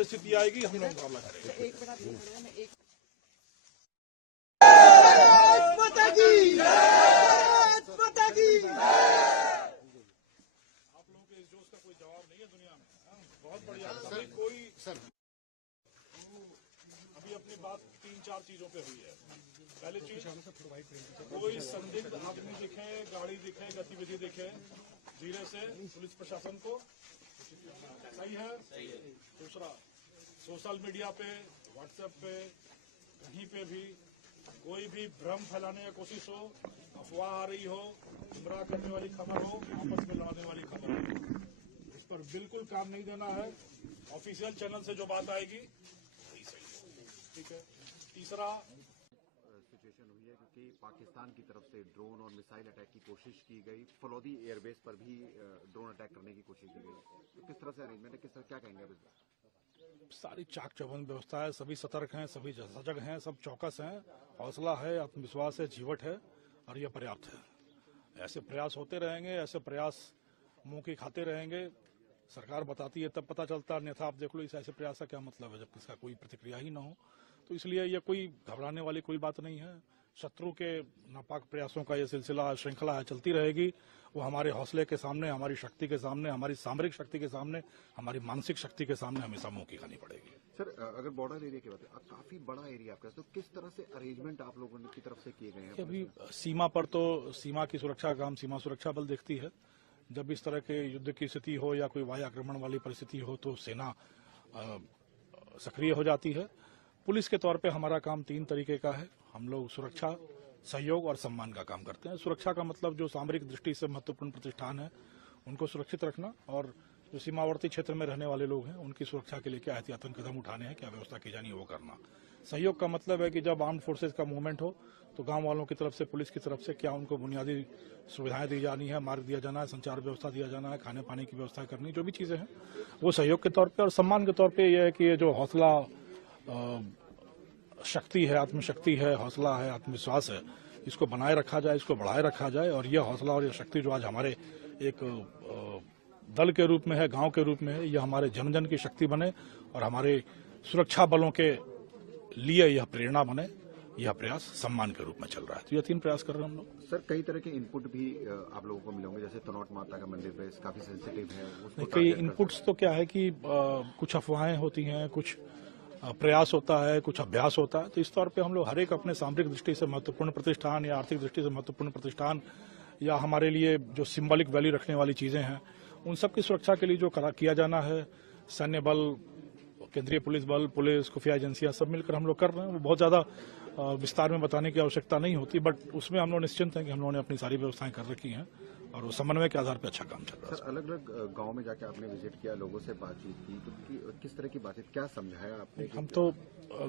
परिस्थिति आएगी हम लोग मुकाबला करेंगे। आप लोगों के इस जोश का कोई जवाब नहीं है दुनिया में। बहुत बढ़िया। कोई अभी अपनी बात 3-4 चीजों पे हुई है। पहली चीज, कोई संदिग्ध आदमी दिखे, गाड़ी दिखे, गतिविधि दिखे, धीरे से पुलिस प्रशासन को सही है। दूसरा, सोशल मीडिया पे, व्हाट्सएप पे, कहीं पे भी कोई भी भ्रम फैलाने की कोशिश हो, अफवाह आ रही हो, गुमराह करने वाली खबर हो, आपस में लड़ाने वाली खबर हो, इस पर बिल्कुल काम नहीं देना है। ऑफिशियल चैनल से जो बात आएगी वही सही है, ठीक है। तीसरा, सिचुएशन हुई है क्योंकि पाकिस्तान की तरफ से ड्रोन और मिसाइल अटैक की कोशिश की गई, फलौदी एयरबेस पर भी ड्रोन अटैक करने की कोशिश की गई, तो किस तरह से अरेंजमेंट है, किस तरह क्या कहेंगे आप इस बार? सारी चाक चौबंद व्यवस्था है, सभी सतर्क हैं, सभी सजग हैं, सब चौकस हैं, हौसला है, आत्मविश्वास है, जीवट है और यह पर्याप्त है। ऐसे प्रयास होते रहेंगे, ऐसे प्रयास मुंह की खाते रहेंगे। सरकार बताती है तब पता चलता है, अन्यथा आप देख लो इस ऐसे प्रयास का क्या मतलब है जब इसका कोई प्रतिक्रिया ही ना हो। तो इसलिए ये कोई घबराने वाली कोई बात नहीं है। शत्रु के नापाक प्रयासों का ये सिलसिला श्रृंखला है, चलती रहेगी। वो हमारे हौसले के सामने, हमारी शक्ति के सामने, हमारी सामरिक शक्ति के सामने, हमारी मानसिक शक्ति के सामने हमेशा मुंह की खानी पड़ेगी। सर, अगर बॉर्डर एरिया की बात है, काफी बड़ा एरिया आपका, तो किस तरह से अरेंजमेंट आप लोगों की तरफ से किए गए हैं? अभी सीमा पर तो सीमा की सुरक्षा का काम सीमा सुरक्षा बल देखती है। जब इस तरह के युद्ध की स्थिति हो या कोई वायु आक्रमण वाली परिस्थिति हो तो सेना सक्रिय हो जाती है। पुलिस के तौर पे हमारा काम 3 तरीके का है। हम लोग सुरक्षा, सहयोग और सम्मान का काम करते हैं। सुरक्षा का मतलब जो सामरिक दृष्टि से महत्वपूर्ण प्रतिष्ठान है उनको सुरक्षित रखना, और जो सीमावर्ती क्षेत्र में रहने वाले लोग हैं उनकी सुरक्षा के लिए क्या एहतियातन कदम उठाने हैं, क्या व्यवस्था की जानी है वो करना। सहयोग का मतलब है कि जब आर्म्ड फोर्सेज का मूवमेंट हो तो गांव वालों की तरफ से, पुलिस की तरफ से क्या उनको बुनियादी सुविधाएं दी जानी है, मार्ग दिया जाना है, संचार व्यवस्था दिया जाना है, खाने पानी की व्यवस्था करनी, जो भी चीजें हैं वो सहयोग के तौर पे। और सम्मान के तौर पे यह है कि ये जो हौसला, शक्ति है, आत्मशक्ति है, हौसला है, आत्मविश्वास है, इसको बनाए रखा जाए, इसको बढ़ाए रखा जाए। और यह हौसला और यह शक्ति जो आज हमारे एक दल के रूप में है, गांव के रूप में है, यह हमारे जन जन की शक्ति बने और हमारे सुरक्षा बलों के लिए यह प्रेरणा बने। यह प्रयास सम्मान के रूप में चल रहा है। तो यह 3 प्रयास कर रहे हैं हम लोग। सर, कई तरह के इनपुट भी आप लोगों को मिले होंगे, जैसे तनौट माता का मंदिर पे काफी सेंसिटिव है, उसको कई इनपुट्स तो क्या है कि कुछ अफवाहें होती हैं, कुछ प्रयास होता है, कुछ अभ्यास होता है। तो इस तौर पे हम लोग हर एक अपने सामरिक दृष्टि से महत्वपूर्ण प्रतिष्ठान या आर्थिक दृष्टि से महत्वपूर्ण प्रतिष्ठान या हमारे लिए जो सिंबॉलिक वैल्यू रखने वाली चीजें हैं, उन सब की सुरक्षा के लिए जो किया जाना है, सैन्य बल, केंद्रीय पुलिस बल, पुलिस, खुफिया एजेंसियां सब मिलकर हम लोग कर रहे हैं। वो बहुत ज्यादा विस्तार में बताने की आवश्यकता नहीं होती, बट उसमें हम लोग निश्चिंत हैं कि हम लोगों ने अपनी सारी व्यवस्थाएं कर रखी हैं और वो समन्वय के आधार पर अच्छा काम चल रहा है। सर, अलग अलग गांव में जाके आपने विजिट किया, लोगों से बातचीत की, तो किस तरह की बातचीत, क्या समझाया आपने? हम तो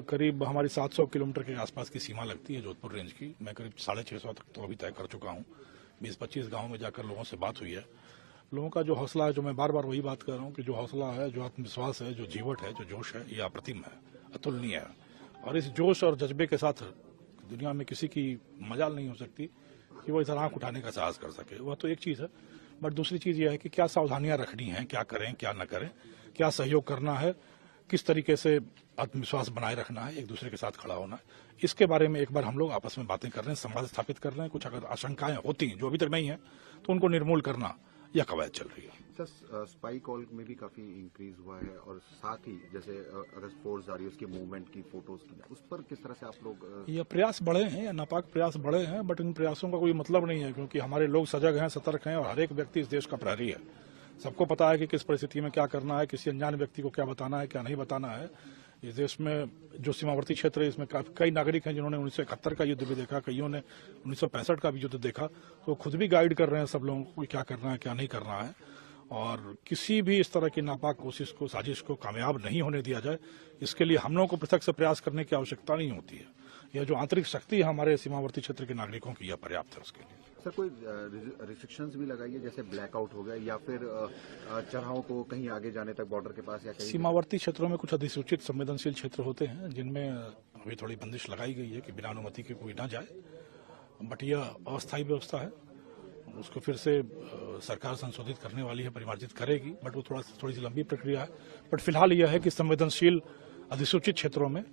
करीब हमारी 700 किलोमीटर के आसपास की सीमा लगती है जोधपुर रेंज की। मैं करीब 650 तक तो अभी तय कर चुका हूँ। 20-25 गाँव में जाकर लोगों से बात हुई है। लोगों का जो हौसला है, जो मैं बार बार वही बात कर रहा हूँ कि जो हौसला है, जो आत्मविश्वास है, जो जीवट है, जो जोश है, ये अप्रतिम है, अतुलनीय है। और इस जोश और जज्बे के साथ दुनिया में किसी की मजाल नहीं हो सकती कि वो इधर आंख उठाने का साहस कर सके। वह तो एक चीज है, बट दूसरी चीज यह है कि क्या सावधानियां रखनी है, क्या करें, क्या न करें, क्या सहयोग करना है, किस तरीके से आत्मविश्वास बनाए रखना है, एक दूसरे के साथ खड़ा होना है। इसके बारे में एक बार हम लोग आपस में बातें कर रहे हैं, संवाद स्थापित कर रहे हैं। कुछ अगर आशंकाएं होती हैं जो अभी तक नहीं है तो उनको निर्मूल करना यह कवायद चल रही है। सर, स्पाई कॉल में भी काफी इंक्रीज हुआ है, और साथ ही जैसे अगर फोर्स आ रही है उसकी मूवमेंट की फोटोज की, उस पर किस तरह से आप लोग? ये प्रयास बढ़े हैं, या नापाक प्रयास बढ़े हैं, बट इन प्रयासों का कोई मतलब नहीं है, क्योंकि हमारे लोग सजग हैं, सतर्क हैं और हर एक व्यक्ति इस देश का प्रहरी है। सबको पता है कि किस परिस्थिति में क्या करना है, किसी अनजान व्यक्ति को क्या बताना है, क्या नहीं बताना है। इस देश में जो सीमावर्ती क्षेत्र है, इसमें कई नागरिक हैं जिन्होंने 1971 का युद्ध भी देखा, कईयों ने 1965 का भी युद्ध देखा, तो खुद भी गाइड कर रहे हैं सब लोगों को क्या करना है, क्या नहीं करना है। और किसी भी इस तरह की नापाक कोशिश को, साजिश को कामयाब नहीं होने दिया जाए, इसके लिए हम लोगों को पृथक से प्रयास करने की आवश्यकता नहीं होती है। यह जो आंतरिक शक्ति है हमारे सीमावर्ती क्षेत्र के नागरिकों की, यह पर्याप्त है उसके लिए। सर, कोई रिस्ट्रिक्शंस भी लगाई है, जैसे ब्लैकआउट हो गया या फिर चढ़ाव को कहीं आगे जाने तक बॉर्डर के पास, या कहीं? सीमावर्ती क्षेत्रों में कुछ अधिसूचित संवेदनशील क्षेत्र होते हैं जिनमें अभी थोड़ी बंदिश लगाई गई है कि बिना अनुमति के कोई ना जाए, बट यह अस्थायी व्यवस्था है। उसको फिर से सरकार संशोधित करने वाली है, परिमार्जित करेगी, बट वो थोड़ी सी लंबी प्रक्रिया है। बट फिलहाल यह है कि संवेदनशील अधिसूचित क्षेत्रों में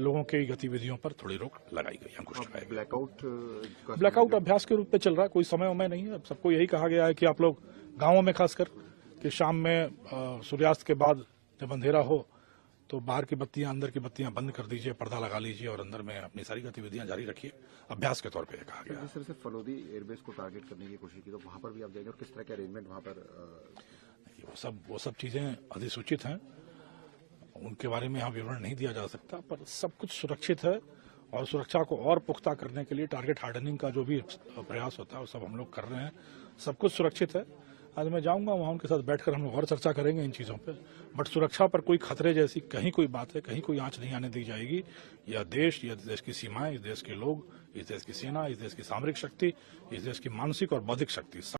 लोगों की गतिविधियों पर थोड़ी रोक लगाई गई, अंकुश लगाई गई। ब्लैकआउट अभ्यास के रूप में चल रहा है, कोई समय उमय नहीं है। सबको यही कहा गया है कि आप लोग गांवों में खासकर कि शाम में सूर्यास्त के बाद जब अंधेरा हो तो बाहर की बत्तियां, अंदर की बत्तियां बंद कर दीजिए, पर्दा लगा लीजिए और अंदर में अपनी सारी गतिविधियां जारी रखिए। अभ्यास के तौर पे कहा गया। जिस तरह से फलोदी एयरबेस को टारगेट करने की कोशिश की, तो वहां पर भी आप जाएंगे और किस तरह के अरेंजमेंट वहां पर? वो सब चीजें अधिसूचित हैं, उनके बारे में यहाँ विवरण नहीं दिया जा सकता, पर सब कुछ सुरक्षित है और सुरक्षा को और पुख्ता करने के लिए टारगेट हार्डनिंग का जो भी प्रयास होता है वो सब हम लोग कर रहे हैं। सब कुछ सुरक्षित है। आज मैं जाऊंगा वहां, उनके साथ बैठकर हम लोग और चर्चा करेंगे इन चीजों पे। बट सुरक्षा पर कोई खतरे जैसी कहीं कोई बात है, कहीं कोई आंच नहीं आने दी जाएगी। यह देश की सीमाएं, इस देश के लोग, इस देश की सेना, इस देश की सामरिक शक्ति, इस देश की मानसिक और बौद्धिक शक्ति